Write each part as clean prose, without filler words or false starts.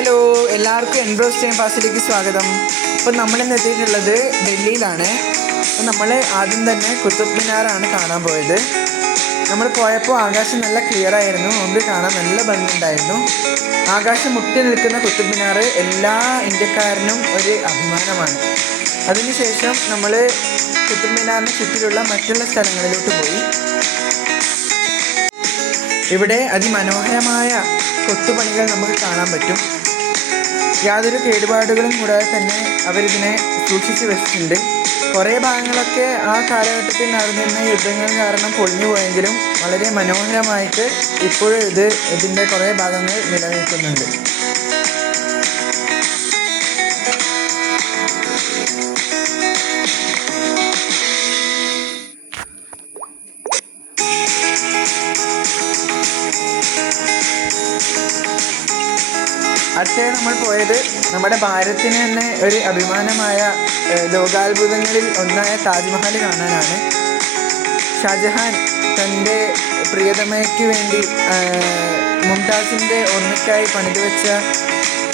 Hello, എല്ലാവർക്കും എൻബ്രോസ് time പാസിലേക്ക് സ്വാഗതം. അപ്പോൾ നമ്മളിന്ന് എത്തിയിട്ടുള്ളത് ഡൽഹിയിലാണ്. അപ്പോൾ നമ്മൾ ആദ്യം തന്നെ കുത്തബ് മിനാറാണ് കാണാൻ പോയത്. നമ്മൾ പോയപ്പോൾ ആകാശം നല്ല ക്ലിയർ ആയിരുന്നു, അതുകൊണ്ട് കാണാൻ നല്ല ഭംഗിയുണ്ടായിരുന്നു. ആകാശം മുട്ടി നിൽക്കുന്ന കുത്തബ് മിനാർ എല്ലാ ഇന്ത്യക്കാരനും ഒരു അഭിമാനമാണ്. അതിനുശേഷം നമ്മൾ കുത്തബ് മിനാറിന് ചുറ്റിലുള്ള മറ്റുള്ള സ്ഥലങ്ങളിലോട്ട് പോയി. ഇവിടെ അതിമനോഹരമായ കൊത്തുപണികൾ നമുക്ക് കാണാൻ പറ്റും. യാതൊരു കേടുപാടുകളും കൂടാതെ തന്നെ അവരിതിനെ സൂക്ഷിച്ചു വെച്ചിട്ടുണ്ട്. കുറേ ഭാഗങ്ങളൊക്കെ ആ കാലഘട്ടത്തിൽ നടന്നിരുന്ന യുദ്ധങ്ങൾ കാരണം പൊളിഞ്ഞു പോയെങ്കിലും വളരെ മനോഹരമായിട്ട് ഇപ്പോഴും ഇതിൻ്റെ കുറേ ഭാഗങ്ങൾ നിലനിൽക്കുന്നുണ്ട്. അടുത്ത നമ്മൾ പോയത് നമ്മുടെ ഭാരതത്തിന് തന്നെ ഒരു അഭിമാനമായ ലോകാത്ഭുതങ്ങളിൽ ഒന്നായ താജ്മഹൽ കാണാനാണ്. ഷാജഹാൻ തൻ്റെ പ്രിയതമയ്ക്ക് വേണ്ടി മുംതാസിൻ്റെ ഓർമ്മയ്ക്കായി പണിതു വെച്ച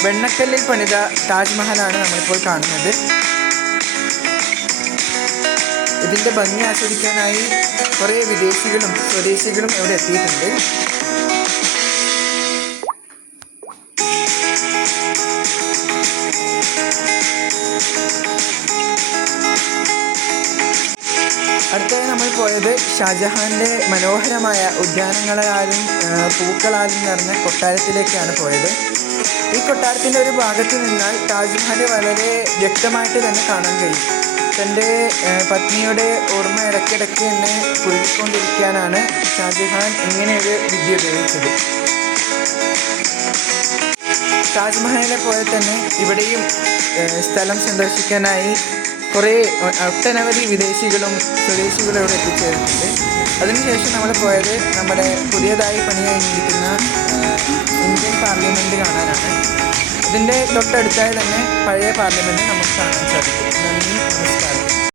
വെണ്ണക്കല്ലിൽ പണിത താജ്മഹലാണ് നമ്മളിപ്പോൾ കാണുന്നത്. ഇതിൻ്റെ ഭംഗി ആസ്വദിക്കാനായി കുറേ വിദേശികളും സ്വദേശികളും ഇവിടെ എത്തിയിട്ടുണ്ട്. അടുത്തായി നമ്മൾ പോയത് ഷാജഹാൻ്റെ മനോഹരമായ ഉദ്യാനങ്ങളാലും പൂക്കളാലും നിറഞ്ഞ കൊട്ടാരത്തിലേക്കാണ് പോയത്. ഈ കൊട്ടാരത്തിൻ്റെ ഒരു ഭാഗത്ത് നിന്നാൽ താജ്മഹൽ വളരെ വ്യക്തമായിട്ട് തന്നെ കാണാൻ കഴിയും. തൻ്റെ പത്നിയുടെ ഓർമ്മ ഇടയ്ക്കിടയ്ക്ക് തന്നെ പുതുക്കിക്കൊണ്ടിരിക്കാനാണ് ഷാജഹാൻ ഇങ്ങനെയൊരു വിദ്യ ഉപയോഗിച്ചത്. താജ്മഹലിനെ പോലെ തന്നെ ഇവിടെയും സ്ഥലം സന്ദർശിക്കാനായി ഒട്ടനവധി വിദേശികളും സ്വദേശികളും ഇവിടെ എത്തിച്ചേരുന്നുണ്ട്. അതിനുശേഷം നമ്മൾ പോയത് നമ്മുടെ പുതിയതായി പണി കഴിഞ്ഞിരിക്കുന്ന ഇന്ത്യൻ പാർലമെൻറ്റ് കാണാനാണ്. ഇതിൻ്റെ തൊട്ടടുത്തായി തന്നെ പഴയ പാർലമെൻറ്റ് നമുക്ക് കാണാൻ സാധിക്കും. നന്ദി, നമസ്കാരം.